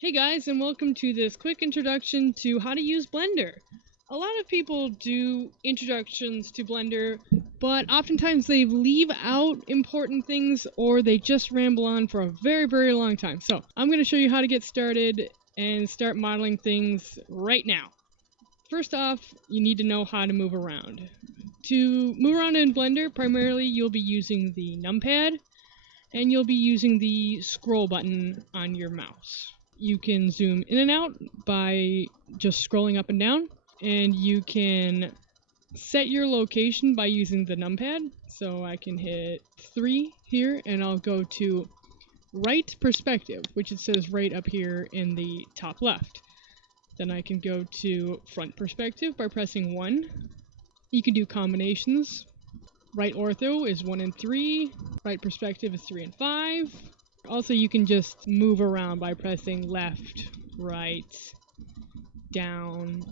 Hey guys, and welcome to this quick introduction to how to use Blender. A lot of people do introductions to Blender, but oftentimes they leave out important things or they just ramble on for a very long time. So I'm going to show you how to get started and start modeling things right now. First off, you need to know how to move around. To move around in Blender, primarily you'll be using the numpad and you'll be using the scroll button on your mouse. You can zoom in and out by just scrolling up and down, and you can set your location by using the numpad. So I can hit 3 here and I'll go to right perspective, which it says right up here in the top left. Then I can go to front perspective by pressing 1. You can do combinations. Right ortho is 1 and 3. Right perspective is 3 and 5. Also, you can just move around by pressing left, right, down,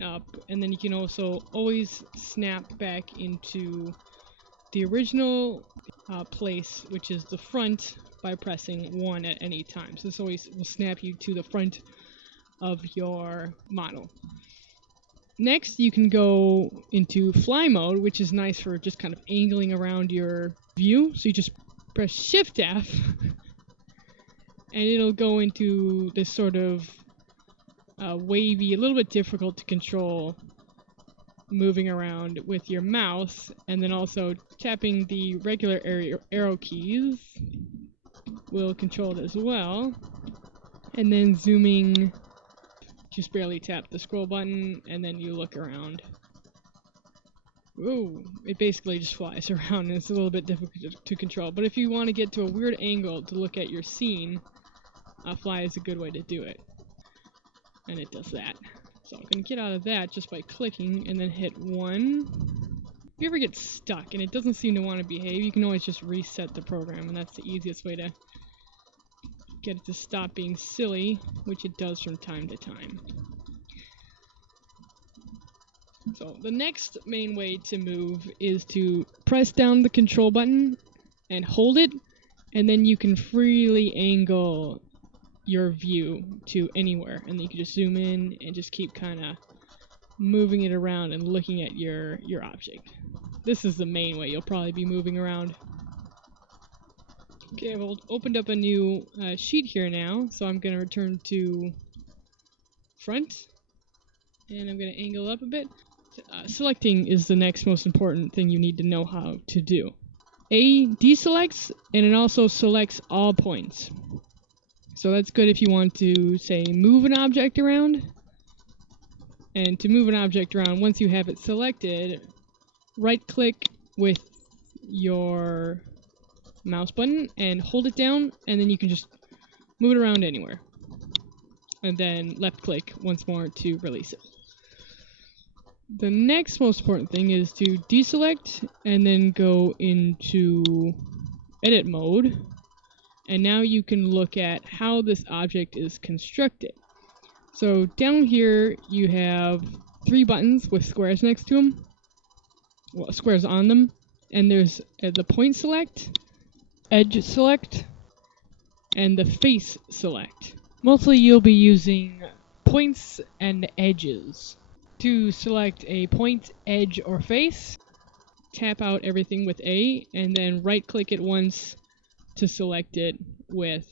up, and then you can also always snap back into the original place, which is the front, by pressing 1 at any time. So this always will snap you to the front of your model. Next, you can go into fly mode, which is nice for just kind of angling around your view. So you just press Shift F, and it'll go into this sort of wavy, a little bit difficult to control, moving around with your mouse, and then also tapping the regular arrow keys will control it as well. And then zooming, just barely tap the scroll button, and then you look around. Ooh, it basically just flies around, and it's a little bit difficult to control. But if you want to get to a weird angle to look at your scene, fly is a good way to do it. And it does that. So I'm going to get out of that just by clicking and then hit 1. If you ever get stuck and it doesn't seem to want to behave, you can always just reset the program, and that's the easiest way to get it to stop being silly, which it does from time to time. So the next main way to move is to press down the control button and hold it, and then you can freely angle your view to anywhere, and then you can just zoom in and just keep kind of moving it around and looking at your object. This is the main way you'll probably be moving around. Okay, I've opened up a new sheet here now, so I'm going to return to front, and I'm going to angle up a bit. Selecting is the next most important thing you need to know how to do. A deselects, and it also selects all points. So that's good if you want to, say, move an object around. And to move an object around, once you have it selected, right-click with your mouse button and hold it down, and then you can just move it around anywhere. And then left-click once more to release it. The next most important thing is to deselect and then go into edit mode. And now you can look at how this object is constructed. So down here you have 3 buttons with squares next to them. Well, squares on them. And there's the point select, edge select, and the face select. Mostly you'll be using points and edges. To select a point, edge, or face, tap out everything with A, and then right-click it once to select it with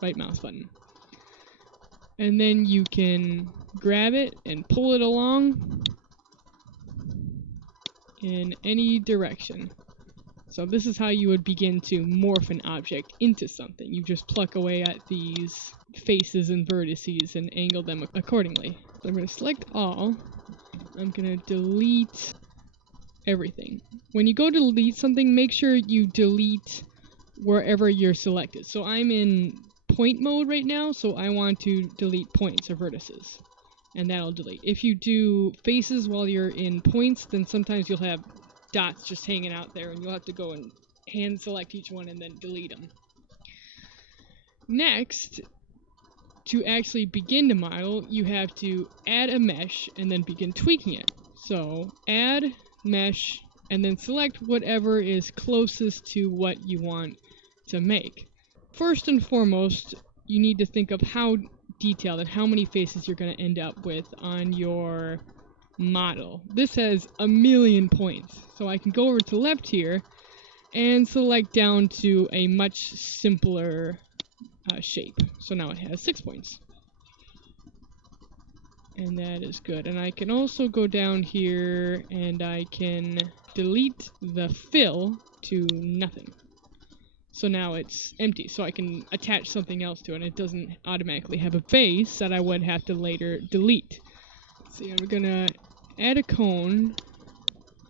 right mouse button. And then you can grab it and pull it along in any direction. So this is how you would begin to morph an object into something. You just pluck away at these faces and vertices and angle them accordingly. So I'm going to select all. I'm going to delete everything. When you go to delete something, make sure you delete wherever you're selected. So I'm in point mode right now, so I want to delete points or vertices, and that'll delete. If you do faces while you're in points, then sometimes you'll have dots just hanging out there, and you'll have to go and hand select each one and then delete them. Next, to actually begin to model, you have to add a mesh and then begin tweaking it. So add mesh and then select whatever is closest to what you want to make. First and foremost, you need to think of how detailed on how many faces you're going to end up with on your model. This has 1,000,000 points. So I can go over to left here and select down to a much simpler shape. So now it has 6 points. And that is good. And I can also go down here and I can delete the fill to nothing. So now it's empty, so I can attach something else to it, and it doesn't automatically have a face that I would have to later delete. See, I'm gonna add a cone,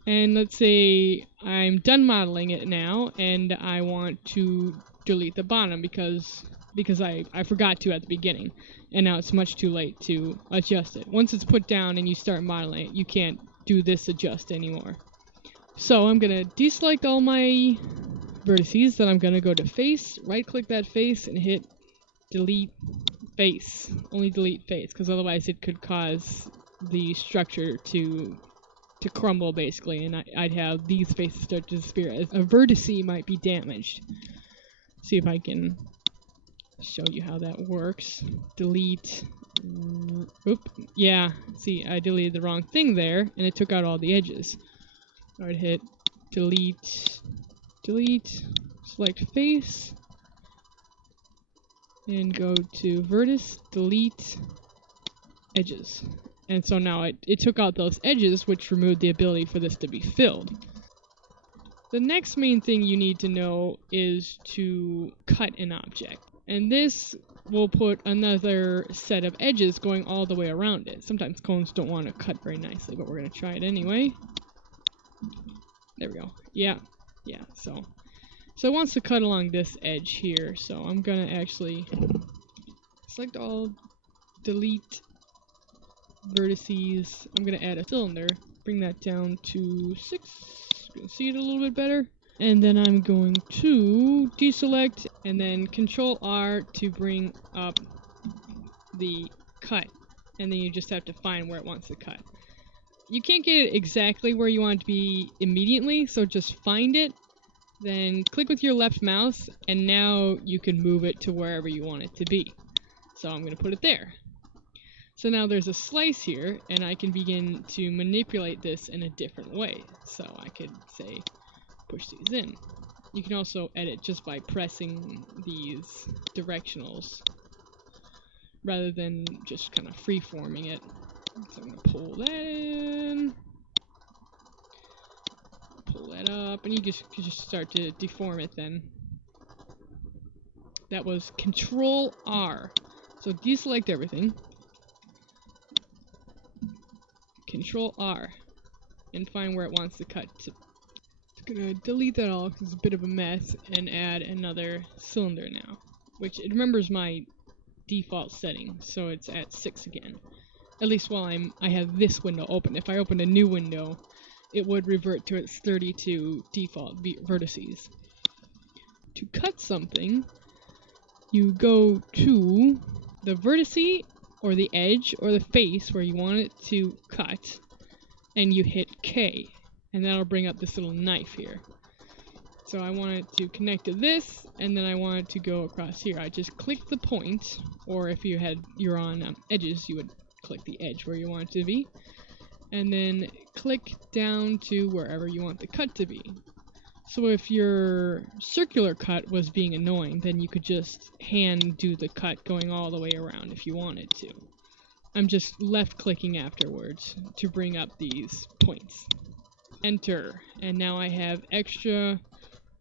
and let's say I'm done modeling it now, and I want to delete the bottom because I forgot to at the beginning, and now it's much too late to adjust it. Once it's put down and you start modeling it, you can't do this adjust anymore. So I'm gonna deselect all my vertices, then I'm gonna go to face, right click that face and hit delete face. Only delete face, because otherwise it could cause the structure to crumble basically, and I'd have these faces start to disappear as a vertice might be damaged. See if I can show you how that works. Delete. Oop. Yeah, see, I deleted the wrong thing there, and it took out all the edges. I would hit delete, delete, select face, and go to vertex, delete, edges. And so now it took out those edges, which removed the ability for this to be filled. The next main thing you need to know is to cut an object. And this will put another set of edges going all the way around it. Sometimes cones don't want to cut very nicely, but we're going to try it anyway. There we go. Yeah. So it wants to cut along this edge here. So I'm going to actually select all, delete vertices. I'm going to add a cylinder. Bring that down to 6. You can see it a little bit better. And then I'm going to deselect and then Control R to bring up the cut. And then you just have to find where it wants to cut. You can't get it exactly where you want it to be immediately, so just find it, then click with your left mouse, and now you can move it to wherever you want it to be. So I'm going to put it there. So now there's a slice here, and I can begin to manipulate this in a different way. So I could say, push these in. You can also edit just by pressing these directionals, rather than just kind of free-forming it. So I'm going to pull that in, pull that up, and you just start to deform it then. That was Control R. So deselect everything. Control R. And find where it wants to cut to. It's going to delete that all because it's a bit of a mess and add another cylinder now. Which it remembers my default setting, so it's at 6 again. At least while I have this window open. If I open a new window, it would revert to its 32 default vertices. To cut something, you go to the vertice, or the edge, or the face where you want it to cut, and you hit K, and that'll bring up this little knife here. So I want it to connect to this, and then I want it to go across here. I just click the point, or if you're on edges, you would click the edge where you want it to be, and then click down to wherever you want the cut to be. So if your circular cut was being annoying, then you could just hand do the cut going all the way around if you wanted to. I'm just left clicking afterwards to bring up these points. Enter, and now I have extra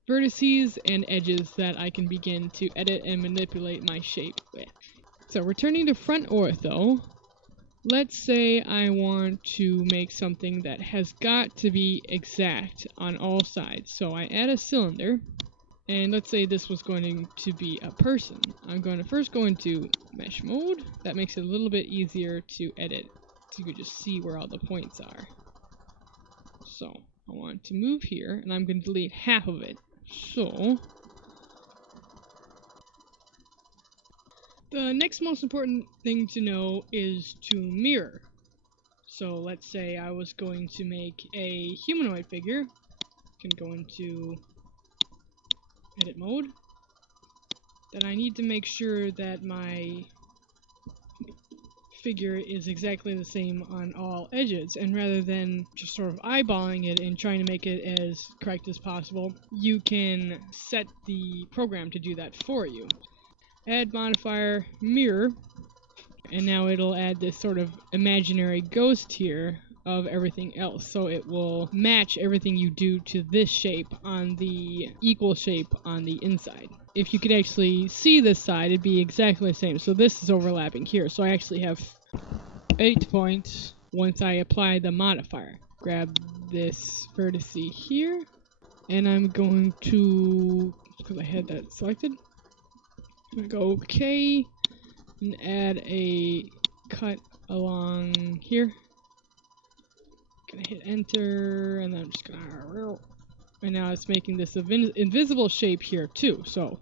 vertices and edges that I can begin to edit and manipulate my shape with. So returning to front ortho, let's say I want to make something that has got to be exact on all sides. So I add a cylinder, and let's say this was going to be a person. I'm going to first go into mesh mode. That makes it a little bit easier to edit, so you can just see where all the points are. So I want to move here, and I'm going to delete half of it. So the next most important thing to know is to mirror. So let's say I was going to make a humanoid figure. I can go into edit mode. Then I need to make sure that my figure is exactly the same on all edges, and rather than just sort of eyeballing it and trying to make it as correct as possible, you can set the program to do that for you. Add modifier mirror, and now it'll add this sort of imaginary ghost here of everything else, so it will match everything you do to this shape on the equal shape on the inside. If you could actually see this side, it'd be exactly the same. So this is overlapping here, so I actually have 8 points once I apply the modifier. Grab this vertex here, and I'm going to, because I had that selected, I'm gonna go OK and add a cut along here. Gonna hit enter, and then I'm just gonna, and now it's making this invisible shape here too. So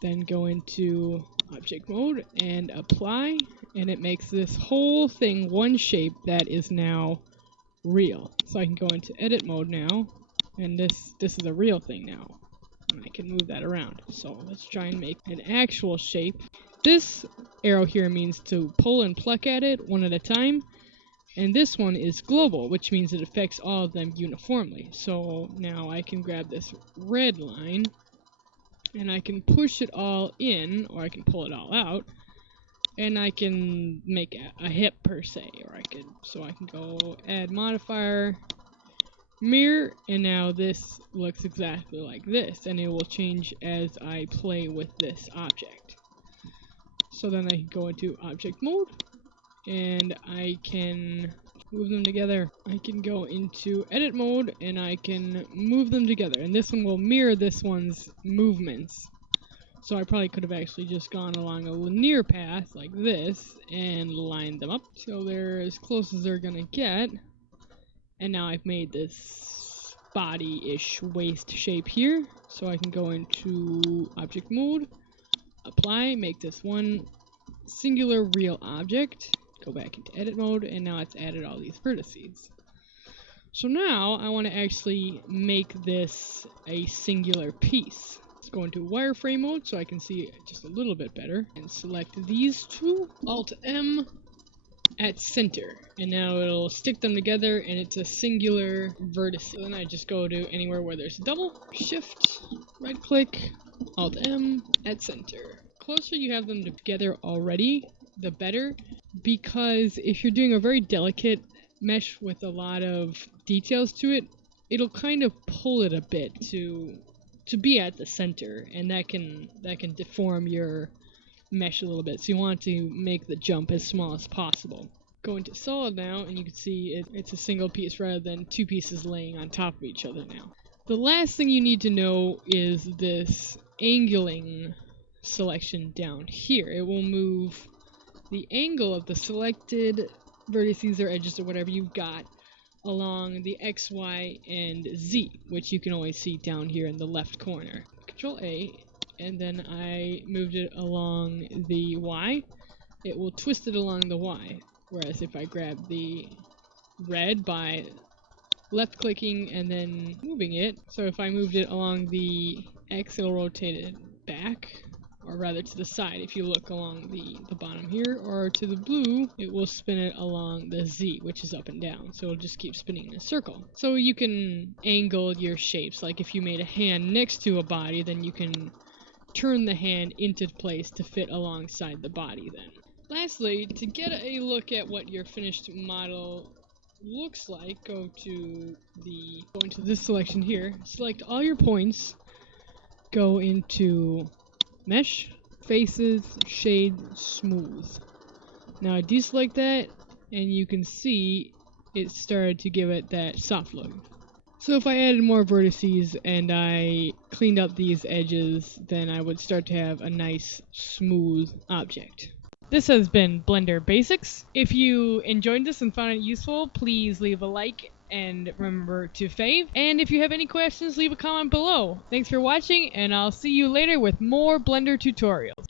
then go into object mode and apply, and it makes this whole thing one shape that is now real. So I can go into edit mode now, and this is a real thing now, and I can move that around. So let's try and make an actual shape. This arrow here means to pull and pluck at it one at a time. And this one is global, which means it affects all of them uniformly. So now I can grab this red line, and I can push it all in, or I can pull it all out, and I can make a hip per se, or I can go add modifier, mirror, and now this looks exactly like this, and it will change as I play with this object. So then I can go into object mode, and I can move them together. I can go into edit mode, and I can move them together, and this one will mirror this one's movements. So I probably could have actually just gone along a linear path like this and lined them up so they're as close as they're gonna get. And now I've made this body-ish waist shape here, so I can go into object mode, apply, make this one singular real object, go back into edit mode, and now it's added all these vertices. So now I want to actually make this a singular piece. Let's go into wireframe mode so I can see it just a little bit better, and select these two, Alt M at center, and now it'll stick them together and it's a singular vertex. So then I just go to anywhere where there's a double, shift, right click, Alt M at center. Closer you have them together already, the better, because if you're doing a very delicate mesh with a lot of details to it, it'll kind of pull it a bit to be at the center, and that can deform your mesh a little bit. So you want to make the jump as small as possible. Go into solid now, and you can see it's a single piece rather than two pieces laying on top of each other now. The last thing you need to know is this angling selection down here. It will move the angle of the selected vertices or edges or whatever you've got along the X, Y, and Z, which you can always see down here in the left corner. Control A, and then I moved it along the Y. It will twist it along the Y, whereas if I grab the red by left clicking and then moving it, so if I moved it along the X, it'll rotate it back, or rather to the side if you look along the bottom here, or to the blue, it will spin it along the Z, which is up and down, so it'll just keep spinning in a circle. So you can angle your shapes, like if you made a hand next to a body, then you can turn the hand into place to fit alongside the body then. Lastly, to get a look at what your finished model looks like, go into this selection here, select all your points, go into mesh, faces, shade, smooth. Now I deselect that, and you can see it started to give it that soft look. So if I added more vertices and I cleaned up these edges, then I would start to have a nice smooth object. This has been Blender Basics. If you enjoyed this and found it useful, please leave a like and remember to fave. And if you have any questions, leave a comment below. Thanks for watching, and I'll see you later with more Blender tutorials.